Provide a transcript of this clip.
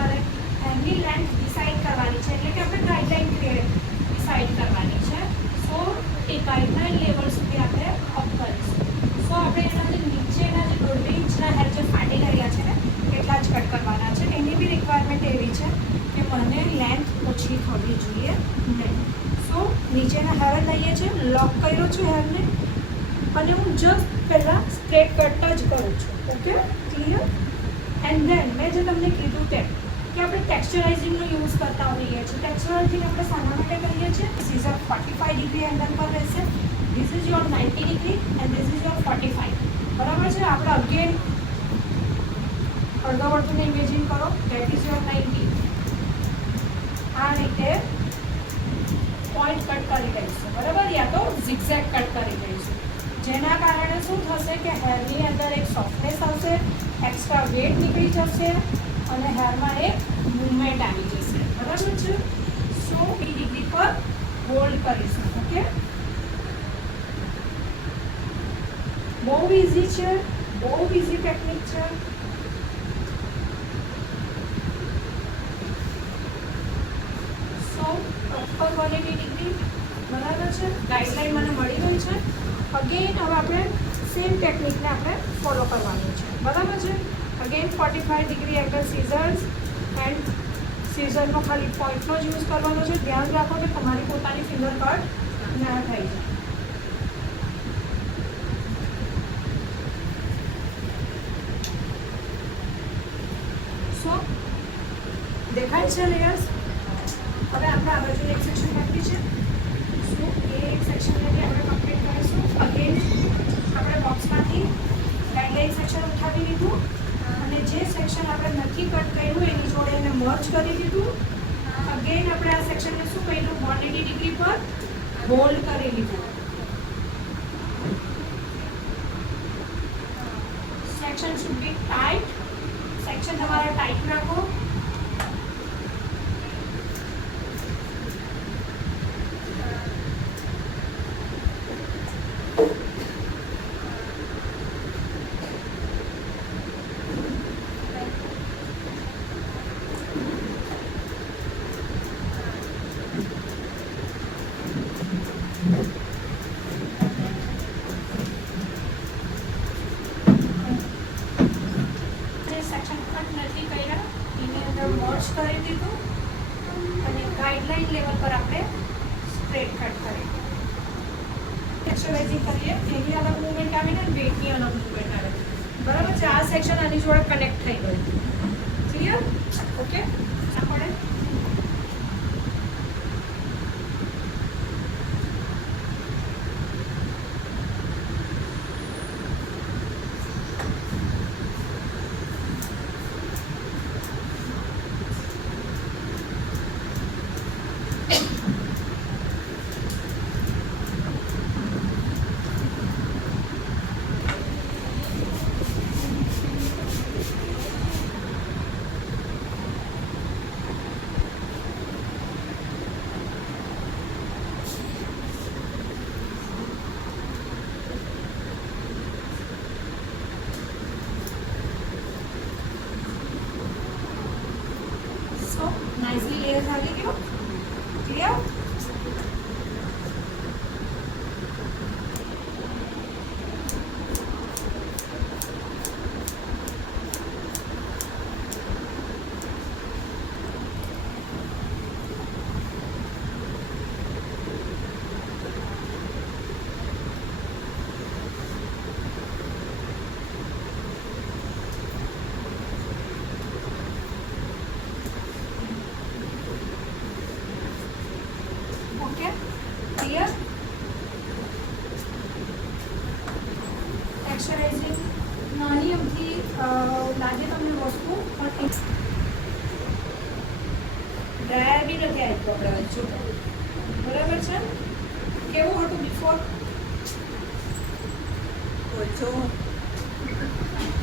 તમારે હેરની length decide કરવાની છે, એટલે કે આપણે ગાઈડલાઇન ડિસાઇડ કરવાની છે. સો એ ગાઈડલાઇન લેવલ સુધી આપણે અપ કરીશું. સો આપણે એના જે નીચેના જે 1.5 ઇંચના હેર જે ફાટી રહ્યા છે ને એટલા જ કટ કરવાના છે. એની બી રિક્વાયરમેન્ટ એવી છે કે મને લેન્થ ઓછી થવી જોઈએ નહીં. સો નીચેના હેર લઈએ છીએ, લોક કર્યો છે હેરને, અને હું જસ્ટ પહેલાં સ્ટ્રેટ કટ જ કરું છું. Okay, clear? એન્ડ ધેન મેં જે તમને કીધું તેમ કે આપણે ટેક્સચરાઇઝિંગનો યુઝ કરતા હોઈએ છીએ. ટેક્સચરાઇઝિંગ આપણે શાના માટે કરીએ છીએ? સીઝર 45 ડિગ્રી એંગલ પર રહેશે. This is your 90 degree and this is your 45. બરાબર છે? આપણે અગેન અડધો વર્તુળને ઇમેજિન કરો. That is your 90. આ રીતે પોઈન્ટ કટ કરી દઈશું, બરાબર, યા તો ઝિગઝેગ કટ કરી દઈશું. જેના કારણે શું થશે કે હેરની અંદર એક સોફ્ટનેસ આવશે, એક્સ્ટ્રા વેટ નીકળી જશે અને હેરમાં એક મૂવમેન્ટ આવી જશે. બરાબર છે? સો 20 ડિગ્રી પર હોલ્ડ કરીશું. ઓકે, બહુ ઇઝી છે, બહુ ઇઝી ટેકનિક છે. સો પ્રોપર 180 ડિગ્રી, બરાબર છે? ગાઈડલાઇન મને મળી ગઈ છે. અગેન હવે આપણે સેમ ટેકનિકને આપણે ફોલો કરવાની છે. બરાબર છે? Again 45 degree angle scissors and સીઝરનો ખાલી પોઈન્ટનો જ યુઝ કરવાનો છે. ધ્યાન રાખો કે તમારી પોતાની ફિંગર કટ ના થઈ જાય. સો દેખાય છે લેયર્સ? હવે આપણે આ બાજુ એક સેક્શન બાકી છે. સો એ એક સેક્શનને બી આપણે કમ્પ્લીટ કરીશું. અગેન આપણે બોક્સમાંથી ગાઈડલાઇન સેક્શન ઉઠાવી લીધું અને જે સેક્શન આપણે નથી કટ કર્યું એની જોડે એને મર્જ કરી દીધું. અગેન આપણે આ સેક્શનને શું કર્યું? 180 ડિગ્રી પર હોલ્ડ કરી લીધું. Section should be tight. Section તમારા ટાઈટ રાખો. કરી દીધું અને ગાઈડલાઇન લેવલ પર આપણે સ્ટ્રેટ કટ કરી ટેક્સચરાઇઝિંગ કરીએ. એની અલગ મૂવમેન્ટ આવે ને વેટની અલગ મૂવમેન્ટ આવે. બરાબર છે? આ સેક્શન આની જોડે કનેક્ટ થઈ ગયું. ક્લિયર? ઓકે, આપણે nicely layers આવી ગયો. ક્લિયર? ટેક્સચરાઇઝિંગ નાની અમથી લાગે તમને વસ્તુ, પણ ડ્રાયર બી નથી આવ્યું આપણે વચ્ચે. બરાબર છે? કેવું હતું બિફોર? ઓછો